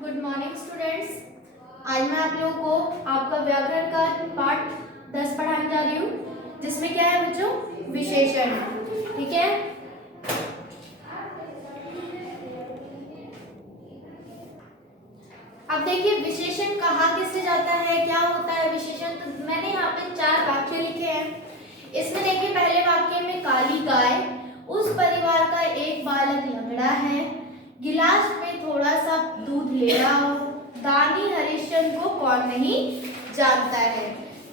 Good morning students. आज मैं आप लोगों को आपका व्याकरण का पाठ 10 पढ़ाने जा रही हूँ, जिसमें क्या है बच्चों, विशेषण। ठीक है, अब देखिए विशेषण कहा किससे जाता है, क्या होता है विशेषण। तो मैंने यहाँ पे 4 वाक्य लिखे हैं। इसमें देखिए पहले वाक्य में काली गाय, उस परिवार का एक बालक लंगड़ा है, गिलास में थोड़ा सा दूध ले रहा हो, दानी हरिश्चंद्र को कौन नहीं जानता है।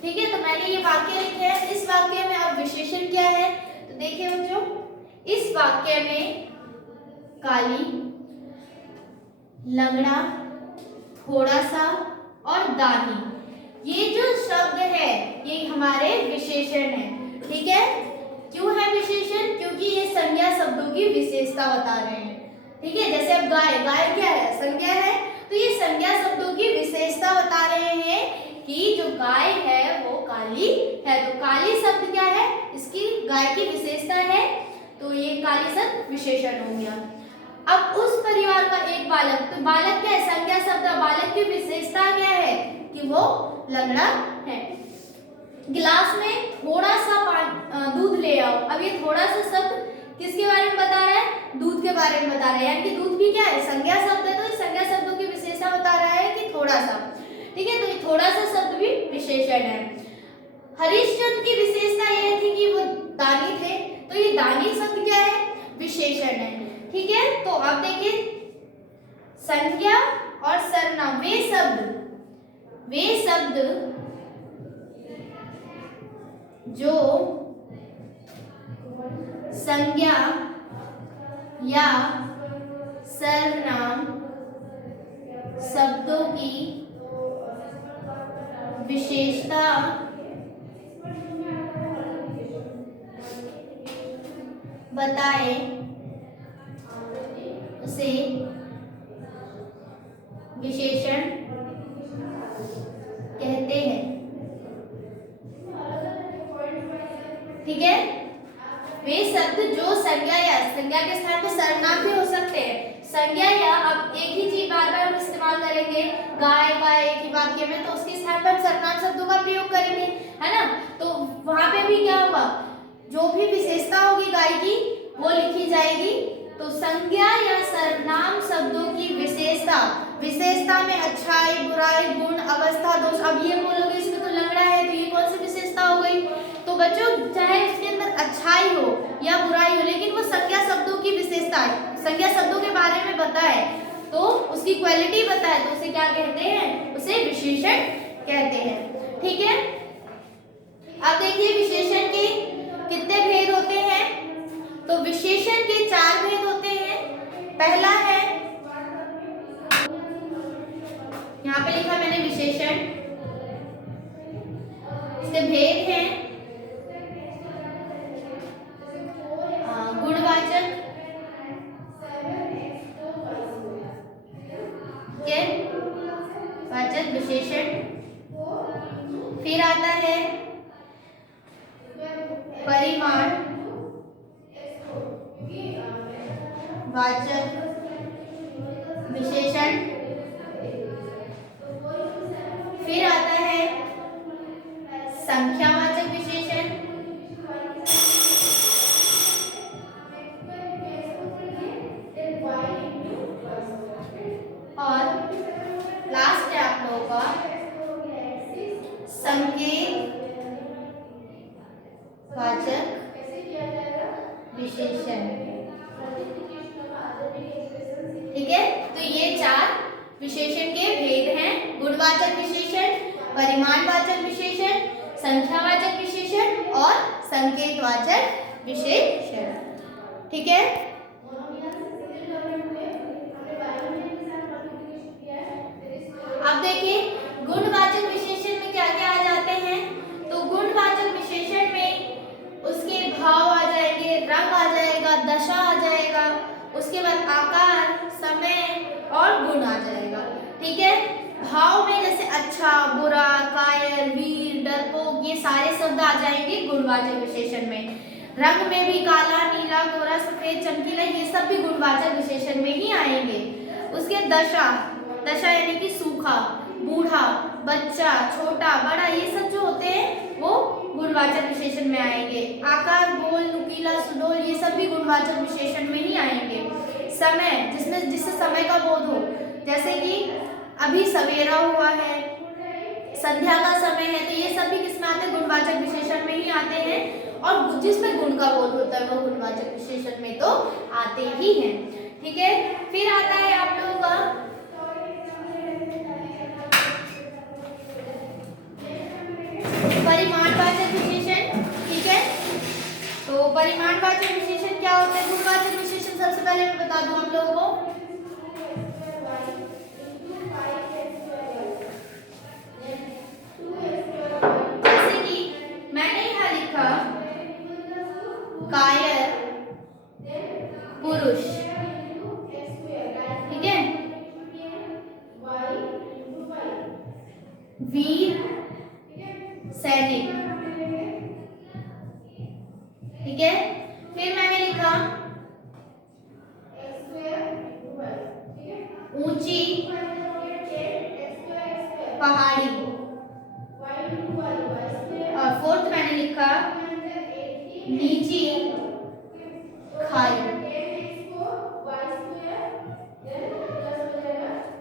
ठीक है, तो मैंने ये वाक्य लिखे हैं। इस वाक्य में अब विशेषण क्या है, तो देखिए बच्चों, इस वाक्य में काली, लंगड़ा, थोड़ा सा और दानी, ये जो शब्द है ये हमारे विशेषण है। ठीक है, क्यों है विशेषण, क्योंकि ये संज्ञा शब्दों की विशेषता बता रहे हैं। ठीक है, जैसे अब गाय, गाय क्या है, संज्ञा है, तो ये संज्ञा शब्दों की विशेषता बता रहे हैं कि जो गाय है वो काली है। तो काली शब्द क्या है, इसकी गाय की विशेषता है, तो ये काली शब्द विशेषण हो गया। अब उस परिवार का एक बालक, तो बालक क्या है, संज्ञा शब्द, बालक की विशेषता क्या है कि वो लंगड़ा है। गिलास में थोड़ा सा दूध ले आओ। अब ये थोड़ा सा शब्द किसके बारे में बता रहा है, दूध के बारे में बता रहा है, यानी कि दूध भी क्या है, संज्ञा शब्द है, तो इस संज्ञा शब्दों की विशेषता बता रहा है कि थोड़ा सा। ठीक है, तो ये थोड़ा सा शब्द भी विशेषण है। हरिश्चंद्र की विशेषता यह थी कि वो दानी थे, तो ये दानी शब्द क्या है, विशेषण है। ठीक है, तो अब देखिए संज्ञा और सर्वनाम, वे शब्द जो संज्ञा या सर्वनाम शब्दों की विशेषता बताए उसे विशेषण कहते हैं। ठीक है, वे शब्द जो संज्ञा के स्थान पे सर्वनाम भी हो सकते हैं। संज्ञा या अब एक ही चीज बार बार हम इस्तेमाल करेंगे, गाय गाय एक ही वाक्य में, तो उसके स्थान पर हम सर्वनाम शब्दों का प्रयोग करेंगे, है ना। तो वहां पे भी क्या होगा, जो भी विशेषता होगी गाय की वो लिखी जाएगी। तो संज्ञा या सर्वनाम शब्दों की विशेषता में अच्छाई, बुराई, गुण, अवस्था, दोष। अब ये बोलोगे इसमें तो लंगड़ा है, तो ये कौन सी विशेषता हो गई। तो बच्चों चाहे इसके अंदर अच्छाई हो या बुराई हो, लेकिन वो संज्ञा शब्दों की विशेषता है, संज्ञा शब्दों के बारे में बताए, तो उसकी क्वालिटी बताए, तो उसे क्या कहते हैं, उसे विशेषण कहते हैं। ठीक है, अब देखिए विशेषण के कितने भेद होते हैं, तो विशेषण के 4 भेद होते हैं। पहला है, यहाँ पे लिखा मैंने विशेषण, इसके भेद हैं गुणवाचक, वाचक विशेषण, फिर आता है परिमाण वाचक विशेषण, फिर आता है संख्यावाचक विशेषण, और लास्ट है आप लोगों का संकेत वाचक विशेषण। ठीक है, तो ये 4 विशेषण के भेद हैं, गुणवाचक विशेषण, परिमाणवाचक विशेषण, संख्यावाचक विशेषण और संकेतवाचक विशेषण। ठीक है, अब देखिए गुणवाचक विशेषण में क्या क्या आ जाते हैं। तो गुणवाचक विशेषण में उसके भाव आ जाएंगे, रंग आ जाएगा, दशा आ जाएगा, उसके बाद आकार, समय और गुण आ जाएगा। ठीक है, भाव में जैसे अच्छा, बुरा, कायर, वीर, डरपोक, ये सारे शब्द आ जाएंगे गुणवाचक विशेषण में। रंग में भी काला, नीला, गोरा, सफेद, चमकीला, ये सब भी गुणवाचक विशेषण में ही आएंगे। उसके दशा, दशा यानी कि सूखा, बूढ़ा, बच्चा, छोटा, बड़ा, ये सब जो होते हैं वो गुणवाचक विशेषण में आएंगे। आकार, गोल, नुकीला, सुडौल, ये सब भी गुणवाचक विशेषण में ही आएंगे। समय, जिससे समय का बोध हो, जैसे कि अभी सवेरा हुआ है, संध्या का समय है, तो ये सब भी किसमें आते हैं? गुणवाचक विशेषण में ही आते हैं। और जिसमें गुण का बोध होता है वो गुणवाचक विशेषण में तो आते ही हैं। ठीक है, फिर आता है आप लोगों का परिमाणवाचक विशेषण। ठीक है, तो परिमाणवाचक विशेषण क्या होते हैं? गुणवाचक विशेषण सबसे पहले मैं बता दूं आप लोगों को। जैसे कि मैंने यहाँ लिखा कायर पुरुष, ठीक है, वीर सैनिक, ठीक है। फिर मैंने लिखा ऊंची पहाड़ी, और फोर्थ मैंने लिखा नीची खाई,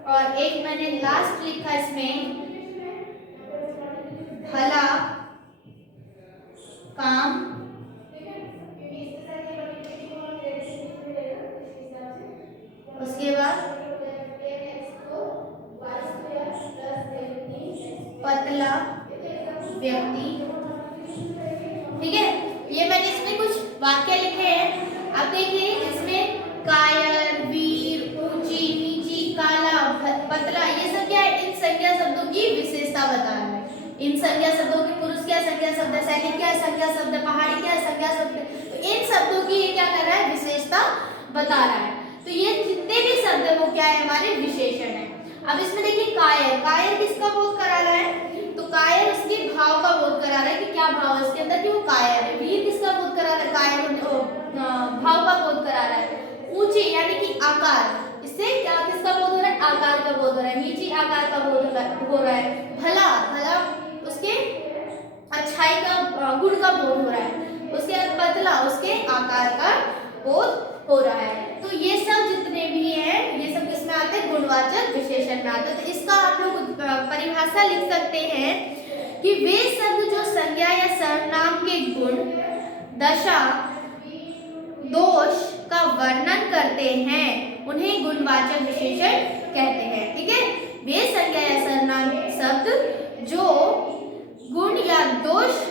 और एक मैंने लास्ट लिखा इसमें भला काम, उसके बाद पतला व्यक्ति। ठीक है, ये मैंने इसमें कुछ वाक्य लिखे हैं। अब देखिए इसमें कायर, वीर, ऊंची, नीची, काला, पतला, ये सब क्या है? इन संज्ञा शब्दों की विशेषता बता रहा है। इन संज्ञा शब्दों की, पुरुष क्या संज्ञा शब्द है, सैनिक क्या संज्ञा शब्द है, पहाड़ी क्या संज्ञा शब्द है, तो इन शब्दों की ये क्या कर रहा है? विशेषता बता रहा है। तो ये जितने भी शब्द है वो क्या है? हमारे विशेषण है। अब इसमें देखिए कायर, कायर किसका बोध करा रहा है? तो कायर उसके भाव का बोध करा रहा है कि क्या भाव है इसके अंदर कि वो कायर है। वीर किसका बोध करा रहा है? कायर भाव का बोध करा रहा है। ऊंची यानी कि आकार, इससे क्या किसका बोध हो रहा है? आकार का बोध हो रहा है। नीची आकार का बोध हो रहा है। भला, भला उसके अच्छाई का, गुण का बोध हो रहा है। उसके बाद पतला, उसके आकार का बोध हो रहा है। तो ये सब जितने भी हैं ये सब किसमें आते हैं? गुणवाचक विशेषण में आते हैं। तो इसका आप लोग परिभाषा लिख सकते हैं कि वे शब्द जो संज्ञा या सर्वनाम के गुण, दशा, दोष का वर्णन करते हैं उन्हें गुणवाचक विशेषण कहते हैं। ठीक है, वे संज्ञा या सर्वनाम शब्द जो गुण या दोष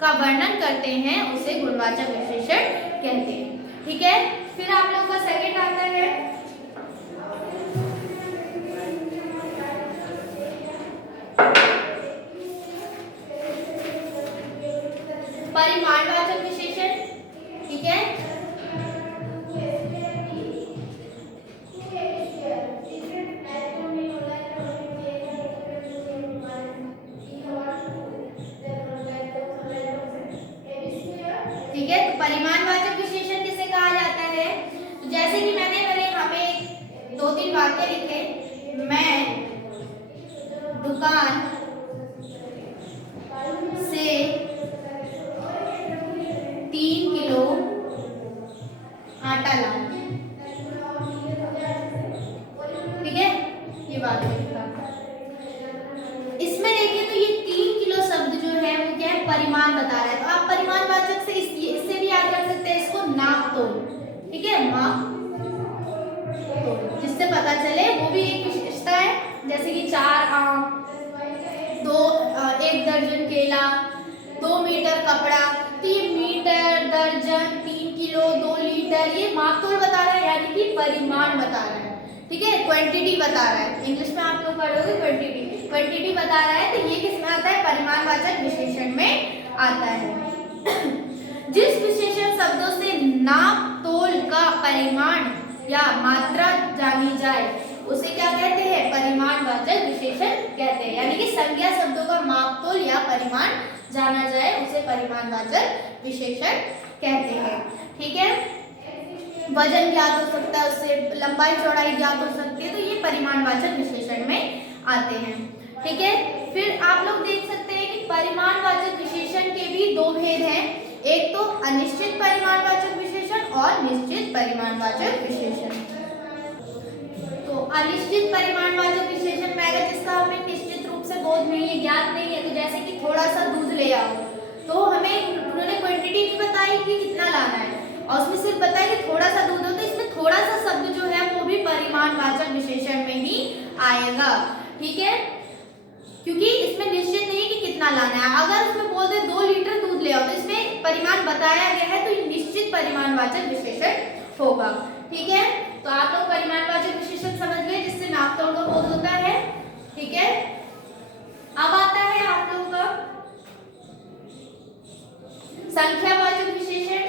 का वर्णन करते हैं उसे गुणवाचक विशेषण कहते हैं। ठीक है, फिर आप लोगों का सेकंड आता है परिमाणवाचक विशेषण। ठीक है, ठीक है, तो परिमाणवाचक विशेषण किसे कहा जाता है? तो जैसे कि मैंने यहाँ पे 2-3 वाक्य लिखे। मैं दुकान से 3 किलो आटा लाऊं। ठीक है, ये वाक्य लिखा। इसमें देखिए तो ये 3 किलो शब्द जो है वो क्या है? परिमाण बता रहा है। तो आप परिमाणवाचक से इससे भी याद कर सकते हैं इसको नाप तोल। ठीक है, माप तोल, जिससे पता चले, वो भी एक विशेषता है। जैसे कि 4 आम, 1 दर्जन केला, 2 मीटर कपड़ा, तो ये मीटर, दर्जन, 3 किलो, 2 लीटर, ये माप तोल बता रहा है, यानी कि परिमाण बता रहा है। ठीक है, क्वांटिटी बता रहा है। इंग्लिश में आप लोग पढ़ोगे क्वांटिटी बता रहा है। तो ये किसमें आता है? परिमाणवाचक विशेषण में आता है। जिस विशेषण शब्दों से नाप तोल का परिमाण या मात्रा जानी जाए उसे क्या कहते हैं? परिमाणवाचक विशेषण कहते हैं। यानी कि संज्ञा शब्दों का माप तोल या परिमाण जाना जाए उसे परिमाणवाचक विशेषण कहते हैं। ठीक है, वजन ज्ञात हो सकता है, उससे लंबाई चौड़ाई ज्ञात हो सकती है, तो ये परिमाणवाचक विशेषण आते हैं। ठीक है, फिर आप लोग देख सकते हैं कि परिमाणवाचक विशेषण के भी दो भेद हैं, एक तो अनिश्चित परिमाणवाचक विशेषण और निश्चित परिमाणवाचक विशेषण। तो अनिश्चित परिमाणवाचक विशेषण में अगर जिसका हमें निश्चित रूप से बोध नहीं है, ज्ञात नहीं है, तो जैसे कि थोड़ा सा दूध ले आओ, तो हमें उन्होंने क्वांटिटी नहीं बताई कि कितना लाना है, और उसमें सिर्फ बताया कि थोड़ा सा दूध हो, तो इसमें थोड़ा सा शब्द जो है वो भी परिमाणवाचक विशेषण में ही आएगा। ठीक है, क्योंकि इसमें निश्चित नहीं कि कितना लाना है। अगर उसमें बोल दे 2 लीटर दूध ले आओ, तो इसमें परिमाण बताया गया है, तो ये निश्चित परिमाणवाचक विशेषण होगा। ठीक है, तो आप लोग परिमाणवाचक विशेषण समझ गए, जिससे नाप तोल का बोध होता है। ठीक है, अब आता है आप लोगों का संख्यावाचक विशेषण।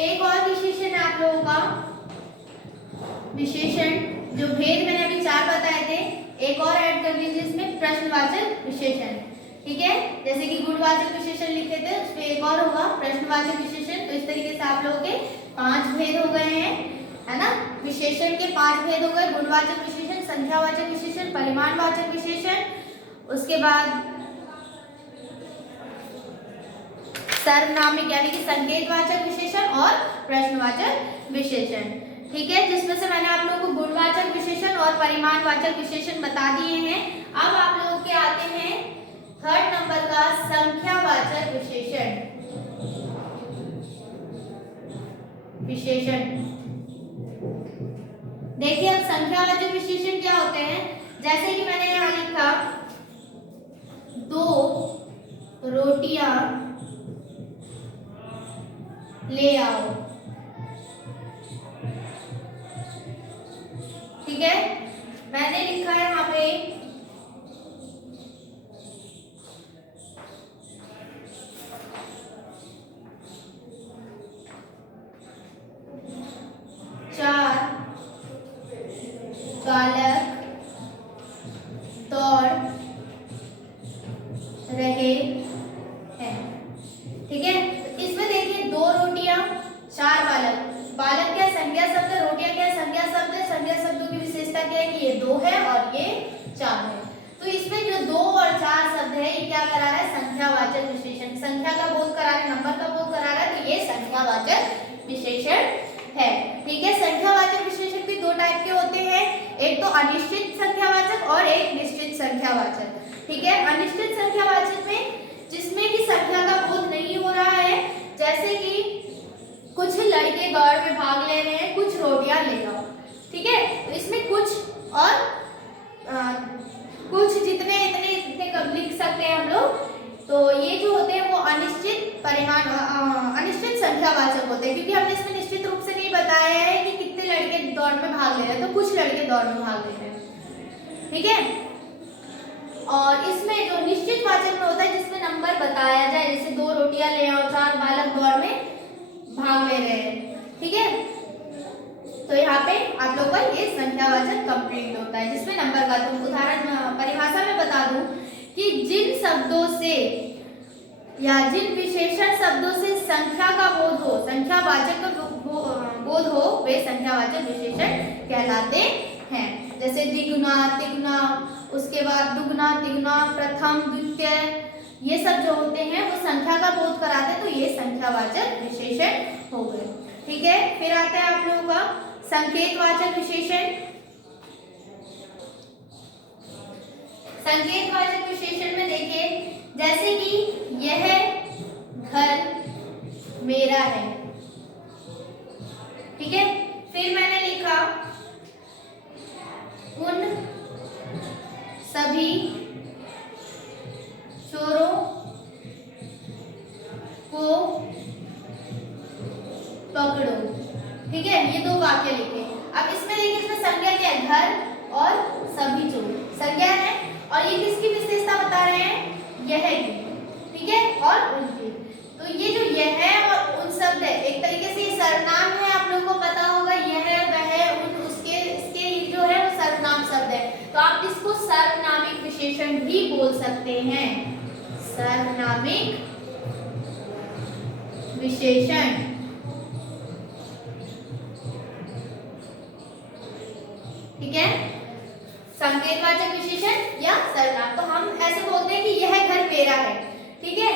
एक और विशेषण है आप लोगों का विशेषण, जो भेद मैंने अभी 4 बताए थे, एक और ऐड कर लीजिए इसमें, प्रश्नवाचक विशेषण। ठीक है, जैसे कि गुणवाचक विशेषण लिखे थे, उसमें एक और होगा प्रश्नवाचक विशेषण। तो इस तरीके से आप लोगों के 5 भेद हो गए हैं, है ना। विशेषण के 5 भेद हो गए, गुणवाचक विशेषण, संख्यावाचक विशेषण, परिमाणवाचक विशेषण, उसके बाद सर्वनामिक यानी कि संकेतवाचक विशेषण और प्रश्नवाचक विशेषण। ठीक है, जिसमें से मैंने आप लोगों को गुणवाचक विशेषण और परिमाणवाचक विशेषण बता दिए हैं। अब आप लोगों के आते हैं 3rd नंबर का संख्यावाचक विशेषण। देखिए, अब संख्यावाचक विशेषण क्या होते हैं, जैसे कि मैंने यहाँ लिखा 2 रोटियां ले आओ। ठीक है, मैंने लिखा है यहाँ पे 4 बालक दौड़ रहे हैं। ठीक है, इसमें देखिए 2 रोटियां 4 बालक, बालक क्या संज्ञा शब्द, रोटियां क्या संज्ञा शब्द है। संज्ञा शब्दों की विशेषता क्या है कि ये 2 है और ये 4 है। तो इसमें जो 2 और 4 शब्द है, ये क्या करा रहा है, संख्यावाचक विशेषण, संख्या का बोध करा रहा है, नंबर का बोध करा रहा है, तो ये संख्यावाचक विशेषण है। ठीक है, संख्यावाचक विशेषण भी 2 टाइप के होते हैं, एक तो अनिश्चित संख्यावाचक और एक निश्चित संख्यावाचक। ठीक है, अनिश्चित संख्यावाचक में जिसमें कि संख्या का बोध नहीं हो रहा है, जैसे कि कुछ लड़के दौड़ में भाग ले रहे हैं, कुछ रोटियां ले आओ। ठीक है, तो इसमें कुछ और कुछ जितने इतने कब लिख सकते हैं हम लोग, तो ये जो होते हैं वो अनिश्चित अनिश्चित संख्यावाचक होते हैं, क्योंकि हमने इसमें निश्चित रूप से नहीं बताया है कि कितने लड़के दौड़ में भाग ले रहे हैं, तो कुछ लड़के दौड़ में भाग ले रहे हैं। ठीक है, और इसमें जो निश्चित वाचक में होता है, जिसमें नंबर बताया जाए, जैसे 2 रोटियां ले आओ, 4 बालक दौड़ में भाग ले रहे हैं। ठीक है, तो यहाँ पे आप लोग का ये संख्यावाचक कंप्लीट होता है, जिसमें नंबर का, तो उदाहरण परिभाषा में बता दूं कि जिन शब्दों से या जिन विशेषण शब्दों से संख्या का बोध हो, संख्यावाचक का बोध हो, वे संख्यावाचक विशेषण कहलाते हैं। जैसे द्विगुना, तिगुना, उसके बाद दुगुना, तिगुना, प्रथम, द्वितीय, ये सब जो होते हैं वो संख्या का बोध कराते हैं, तो ये संख्यावाचक विशेषण हो गए। ठीक है, फिर आता है आप लोगों का संकेतवाचक विशेषण। संकेतवाचक विशेषण में देखिए, जैसे कि यह घर मेरा है। ठीक है, फिर मैंने लिखा उन सभी चोरों को पकड़ो। ठीक है, ये 2 वाक्य लिखे। अब इसमें देखिए, इसमें संज्ञा क्या है, घर और सभी चोर संज्ञा है, और ये किसकी विशेषता बता रहे हैं, यह की। ठीक है, और उनकी, तो ये जो यह है और उन शब्द है, एक तरीके से सर्वनाम है, आप लोगों को पता होगा, यह वह उन, उसके, इसके जो है वो सर्वनाम शब्द है, तो आप इसको सर्वनामिक विशेषण भी बोल सकते हैं, सर्वनामिक विशेषण। ठीक है, संकेतवाचक विशेषण या सर्वनाम। तो हम ऐसे बोलते हैं कि यह घर मेरा है, ठीक है।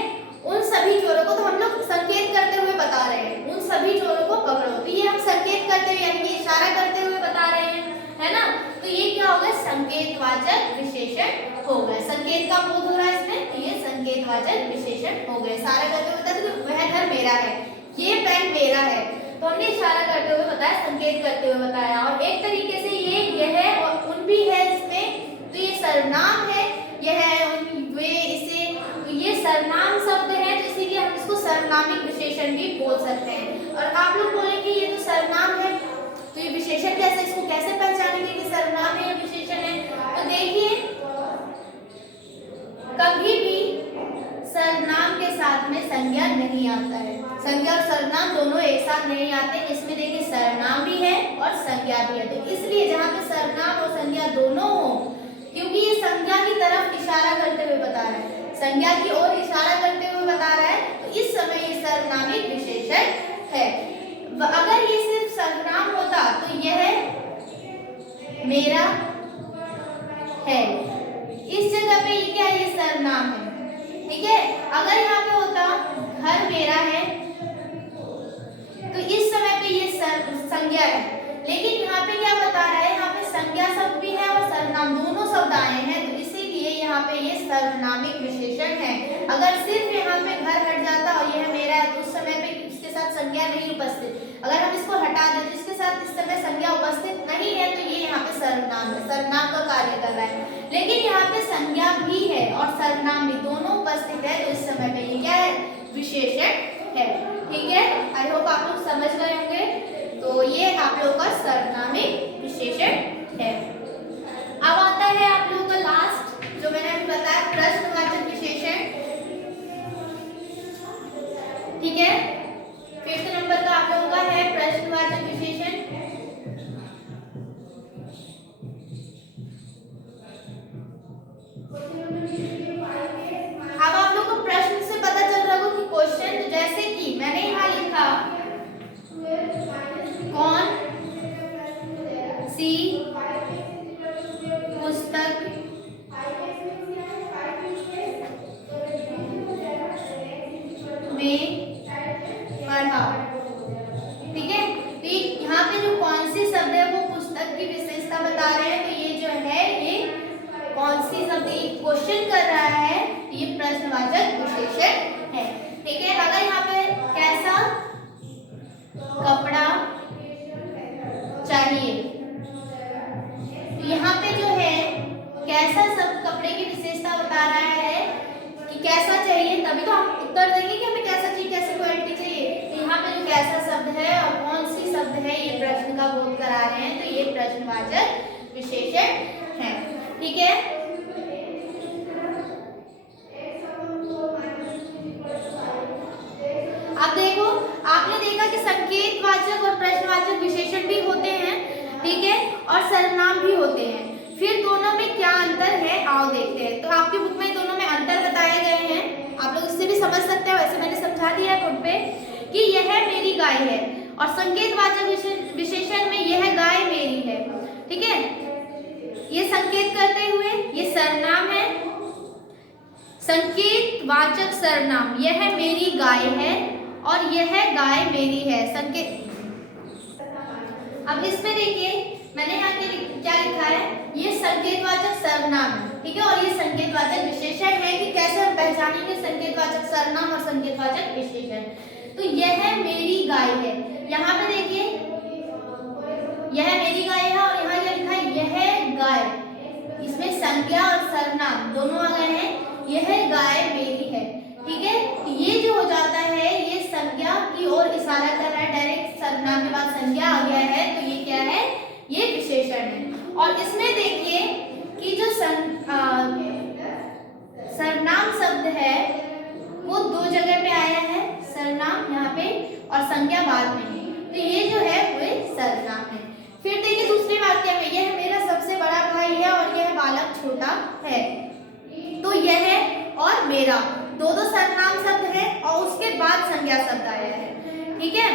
उन सभी चोरों को, तो हम लोग संकेत करते हुए बता रहे हैं, उन सभी चोरों को पकड़ो। तो ये हम संकेत करते हुए यानी कि इशारा करते हुए बता रहे हैं, है ना। तो ये क्या होगा, संकेतवाचक विशेषण हो गए। संकेत का बोध हो रहा है इसमें, तो ये संकेतवाचक विशेषण हो गए। इशारा करते हुए बताते कि वह घर मेरा है, ये पेन मेरा है, तो हमने इशारा करते हुए बताया, संकेत करते हुए बताया। और एक तरीके से ये यह और उन भी है इसमें, तो ये सर्वनाम है, यह वे इसे, तो ये सर्वनाम शब्द है, तो इसीलिए हम इसको सर्वनामिक विशेषण भी बोल सकते हैं। और आप लोग बोलेंगे ये तो सर्वनाम है, तो ये विशेषण कैसे, इसको कैसे पहचानेंगे कि सर्वनाम है या विशेषण है। तो देखिए, कभी भी सर्वनाम के साथ में संज्ञा नहीं आता है। संज्ञा और सर्वनाम दोनों एक साथ नहीं आते। इसमें देखिए सर्वनाम भी है और संज्ञा भी है, तो इसलिए जहाँ पे सर्वनाम और संज्ञा दोनों हो, क्योंकि ये संज्ञा की तरफ इशारा करते हुए बता रहा है, संज्ञा की ओर इशारा करते हुए बता रहा है, तो इस समय ये सर्वनामिक विशेषण है। अगर ये सिर्फ सर्वनाम होता तो यह मेरा है, इस जगह पे ये क्या है, ये सर्वनाम है, ठीक है। अगर यहाँ पे होता घर मेरा है, तो इस समय पे ये संज्ञा है, लेकिन यहाँ पे क्या बता रहा है, यहाँ पे संज्ञा शब्द भी है और सर्वनाम दोनों शब्द आए हैं, तो इसीलिए यहाँ पे ये सर्वनामिक विशेषण है। अगर सिर्फ यहाँ पे घर हट जाता और यह मेरा है, तो उस समय पे इसके साथ संज्ञा नहीं उपस्थित। अगर हम इसको हटा दें तो इसके साथ इस समय संज्ञा उपस्थित नहीं है, तो ये यहाँ पे सर्वनाम है, सर्वनाम का कार्य कर रहा है। लेकिन यहाँ पे संज्ञा भी है और सर्वनाम भी दोनों उपस्थित है, तो इस समय पे ये क्या है, विशेषण है, ठीक है। आई होप आप लोग समझ गए होंगे। तो ये आप लोगों का सर्वनामिक विशेषण है। अब आता है आप लोगों का लास्ट, जो मैंने अभी बताया, प्रश्नवाचक विशेषण, ठीक है। 5th नंबर का आप लोगों का है प्रश्नवाचक विशेषण। अब आप लोग को प्रश्न से पता चल रहा होगा कि क्वेश्चन, जैसे कि मैंने यहाँ लिखा कौन सी पुस्तक में पढ़ा, ठीक है। तो यहाँ पे जो कौन सी शब्द है वो पुस्तक की विशेषता बता रहे हैं, तो ये जो है ये कौन सी शब्द, ये क्वेश्चन कर रहा है, ये प्रश्नवाचक विशेषण है, ठीक है। अगर यहाँ पे कैसा कपड़ा चाहिए, तो यहाँ पे जो है कैसा शब्द कपड़े की विशेषता बता रहा है कि कैसा चाहिए, तभी तो हम उत्तर देंगे कि हमें कैसा चाहिए, कैसी क्वालिटी चाहिए। तो यहाँ पे जो कैसा शब्द है और कौन सी शब्द है, ये प्रश्न का बोध करा रहे हैं, तो ये प्रश्नवाचक विशेषण है, ठीक है। अब देखो, आपने देखा कि संकेतवाचक और प्रश्नवाचक विशेषण भी होते हैं, ठीक है, और सर्वनाम भी होते हैं। फिर दोनों में क्या अंतर है, आओ देखते हैं। तो आपकी बुक में दोनों में अंतर बताए गए हैं, आप लोग इससे भी समझ सकते हैं, वैसे मैंने समझा दिया है बोर्ड पे कि यह मेरी गाय है, और संकेतवाचक विशेषण में यह गाय मेरी है, ठीक है। ये संकेत करते हुए ये सर्वनाम है, संकेतवाचक सर्वनाम, यह मेरी गाय है और यह गाय मेरी है, संकेत। अब इसमें देखिए मैंने यहाँ क्या लिखा है, ये संकेतवाचक सर्वनाम है, ठीक है, और ये संकेतवाचक विशेषण है कि कैसे हम पहचानेंगे संकेतवाचक सर्वनाम और संकेतवाचक विशेषण। तो यह मेरी गाय है, यहाँ पे देखिए यह मेरी गाय है और यहाँ क्या लिखा है, यह गाय, इसमें संज्ञा और सर्वनाम दोनों आ गए हैं, यह गाय मेरी है, ठीक है। तो ये जो हो जाता है, ये संज्ञा की ओर इशारा कर रहा है, डायरेक्ट सर्वनाम के बाद संज्ञा आ गया है, तो ये क्या है, ये विशेषण है। और इसमें देखिए कि जो सर्वनाम शब्द है वो दो जगह पे आया है, सर्वनाम यहाँ पे और संज्ञा बाद में है, तो ये जो है वो सर्वनाम है। फिर देखिए दूसरे वाक्य में, यह मेरा सबसे बड़ा भाई है और यह बालक छोटा है, तो यह और मेरा दो सर्वनाम शब्द है और उसके बाद संज्ञा शब्द आया है, ठीक है।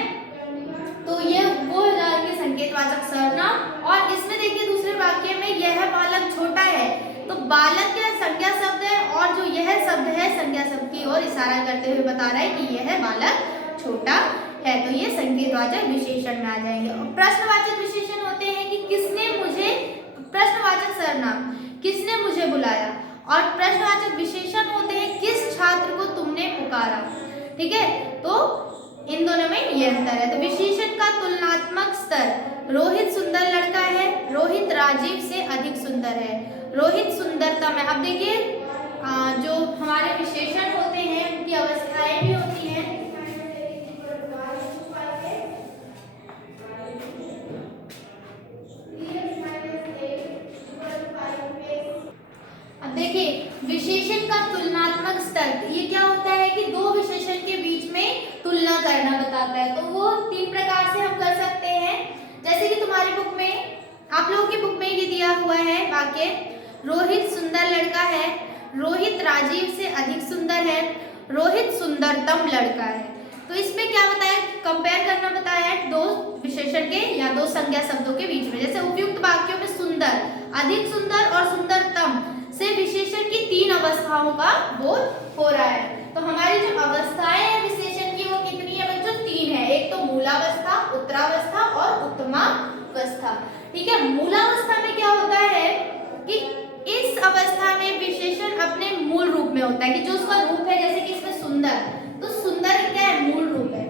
तो ये वो हो जाएंगे संकेतवाचक सर्वनाम और इसमें देखिए दूसरे वाक्य में यह बालक छोटा है, तो बालक क्या संज्ञा शब्द है और जो यह शब्द है संज्ञा शब्द की ओर इशारा करते हुए बता रहा है कि यह बालक छोटा है, तो ये संकेतवाचक विशेषण में आ जाएंगे। और प्रश्नवाचक विशेषण होते हैं कि किसने मुझे, प्रश्नवाचक सर्वनाम किसने मुझे बुलाया, और प्रश्नवाचक विशेषण होते हैं किस छात्र को तुमने पुकारा। ठीक है, तो इन दोनों में ये अंतर है। तो विशेषण का तुलनात्मक स्तर, रोहित सुंदर लड़का है, रोहित राजीव से अधिक सुंदर है, रोहित सुंदरतम है। अब देखिए जो हमारे विशेषण होते हैं उनकी अवस्थाएं भी होती हैं। अब देखिए विशेषण का तुलनात्मक स्तर, ये क्या होता है कि दो विशेषण के बीच में तुलना करना बताता है। तो वो तीन प्रकार से हम कर सकते हैं, जैसे कि तुम्हारी बुक में, आप लोगों की बुक में ये दिया हुआ है वाक्य, रोहित सुंदर लड़का है, रोहित राजीव से अधिक सुंदर है, रोहित सुंदरतम लड़का है। तो इसमें क्या बताया, कंपेयर करना बताया है दो विशेषण के या दो संज्ञा शब्दों के बीच में। जैसे उपयुक्त वाक्यों में सुंदर, अधिक सुंदर और सुंदरतम से विशेषण की तीन अवस्थाओं का बोध हो रहा है। तो हमारी जो अवस्थाएं हैं विशेषण की वो कितनी है बच्चों, तीन है। एक तो मूलावस्था, उत्तरावस्था और उत्तमावस्था। ठीक है, मूलावस्था में क्या होता है कि इस अवस्था में विशेषण अपने मूल रूप में होता है, कि जो उसका रूप है, जैसे कि इसमें सुंदर, तो सुंदर क्या है, मूल रूप है,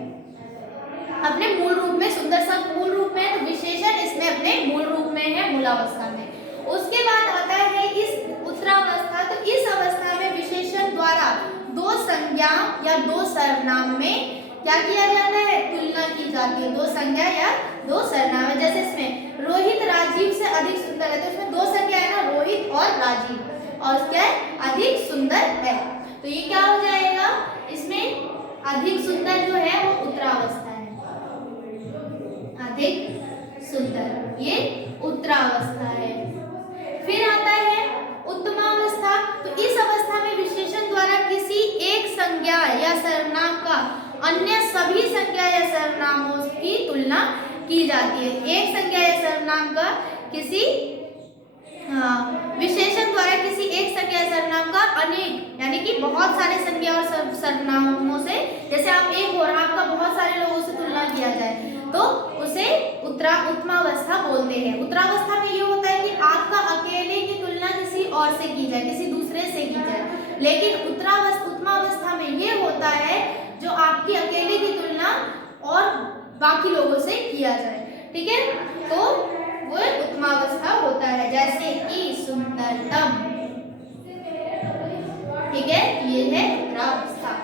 अपने मूल रूप में सुंदर सब मूल रूप में है, तो विशेषण इसमें अपने मूल रूप में है मूलावस्था में। उसके बाद आता है इस उत्तरावस्था, तो इस अवस्था में विशेषण द्वारा दो संज्ञा या दो सर्वनाम में क्या किया जाता है, तुलना की जाती है, दो संज्ञा या दो सर्वनाम। जैसे इसमें रोहित राजीव से अधिक सुंदर है, तो इसमें दो संज्ञा है ना, रोहित और राजीव, और क्या है, अधिक सुंदर है, तो ये क्या हो जाएगा, इसमें अधिक सुंदर जो है वो उत्तरावस्था है, अधिक सुंदर ये उत्तरावस्था है। फिर आता है उत्तमावस्था, तो इस अवस्था में विशेषण द्वारा किसी एक संज्ञा या सर्वनाम का अन्य सभी संज्ञा या सर्वनामों की तुलना की जाती है। एक संज्ञा या सर्वनाम का किसी विशेषण द्वारा किसी एक संज्ञा या सर्वनाम का अनेक यानी कि बहुत सारे संज्ञा और सर्वनामों से, जैसे आप एक हो रहा आपका बहुत सारे लोगों से तुलना किया जाए तो उसे उत्तमावस्था बोलते हैं। उत्तरावस्था में ये होता है कि आपका अकेले की तुलना किसी और से की जाए, किसी दूसरे से की जाए, लेकिन उत्तमावस्था में ये होता है जो आपकी अकेले की तुलना और बाकी लोगों से किया जाए। ठीक है, तो वो उत्तमावस्था होता है, जैसे कि सुंदरतम। ठीक है, ये है उत्तरावस्था।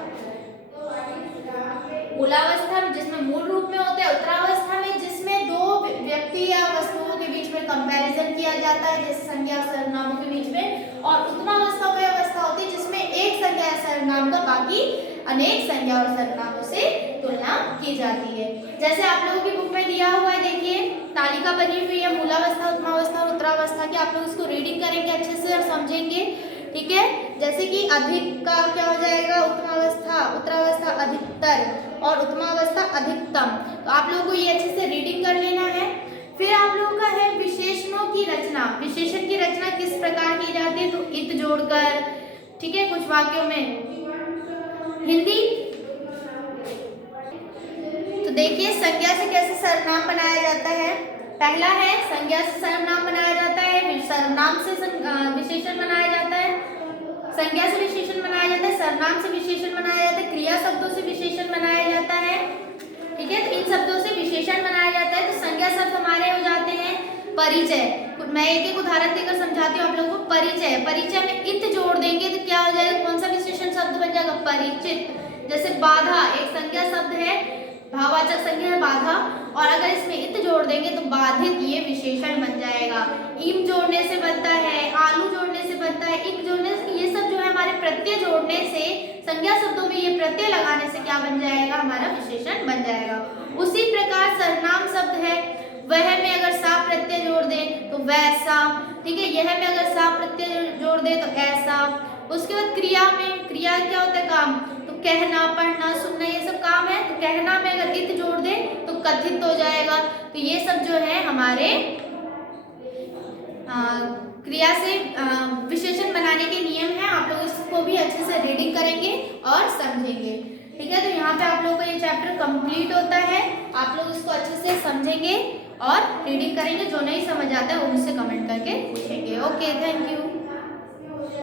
मूलावस्था जिसमें मूल रूप में होता है, उत्तरावस्था में जिसमें दो व्यक्ति या वस्तुओं के बीच में कंपैरिजन किया जाता है, जैसे संज्ञा सर्वनामों के बीच में। और उत्तमावस्था वो अवस्था होती है जिसमें एक संज्ञा या सर्वनाम का बाकी अनेक संज्ञा और सर्वनामों से तुलना की जाती है। जैसे आप लोगों की बुक में दिया हुआ है, देखिए तालिका बनी हुई है मूलावस्था, उत्तमावस्था और उत्तरावस्था की। आप लोग इसको रीडिंग करेंगे अच्छे से और समझेंगे। ठीक है, जैसे कि अधिक का क्या हो जाएगा, उत्तमावस्था, उत्तरावस्था अधिकतर और उत्तमावस्था अधिकतम। तो आप लोगों को ये अच्छे से रीडिंग कर लेना है। फिर आप लोगों का है विशेषणों की रचना। विशेषण की रचना किस प्रकार की जाती है, तो इत जोड़कर, ठीक है, कुछ वाक्यों में हिंदी। तो देखिए संज्ञा से कैसे सर्वनाम बनाया जाता है। पहला है संज्ञा से सर्वनाम बनाया जाता है, सर्वनाम से विशेषण बनाया जाता है, संज्ञा से विशेषण बनाया जाता है, सर्वनाम से विशेषण बनाया जाता है, क्रिया शब्दों से विशेषण बनाया जाता है। ठीक है, तो इन शब्दों से विशेषण बनाया जाता है। तो संज्ञा शब्द हमारे हो जाते हैं परिचय। मैं एक उदाहरण देकर समझाती हूँ आप लोगों को। परिचय, परिचय में इत जोड़ देंगे तो क्या हो जाएगा, कौन सा विशेषण शब्द बन जाएगा, परिचित। जैसे बाधा एक संज्ञा शब्द है, भाववाचक संज्ञा है बाधा, और अगर इसमें इत जोड़ देंगे तो बाधित ये विशेषण बन जाएगा। इम जोड़ने से बनता है, आलू जोड़ने से बनता है, इक जोड़ने से, ये सब जो है हमारे प्रत्यय जोड़ने से, संज्ञा शब्दों में ये प्रत्यय लगाने से क्या बन जाएगा, हमारा विशेषण बन जाएगा। उसी प्रकार सर्वनाम शब्द है, वह में अगर सा प्रत्यय जोड़ दे तो वैसा। ठीक है, यह में अगर सा प्रत्यय जोड़ दे तो ऐसा। उसके बाद क्रिया में, क्रिया क्या होता है, काम, तो कहना, पढ़ना, सुनना, ये सब काम है। तो कहना में अगर इत जोड़ दे तो कथित हो जाएगा। तो ये सब जो है हमारे क्रिया से विशेषण बनाने के नियम हैं, आप लोग इसको भी अच्छे से रीडिंग करेंगे और समझेंगे। ठीक है, तो यहाँ पे आप लोगों का ये चैप्टर कंप्लीट होता है। आप लोग इसको अच्छे से समझेंगे और रीडिंग करेंगे। जो नहीं समझ आता है वो मुझसे कमेंट करके पूछेंगे। Okay, thank you.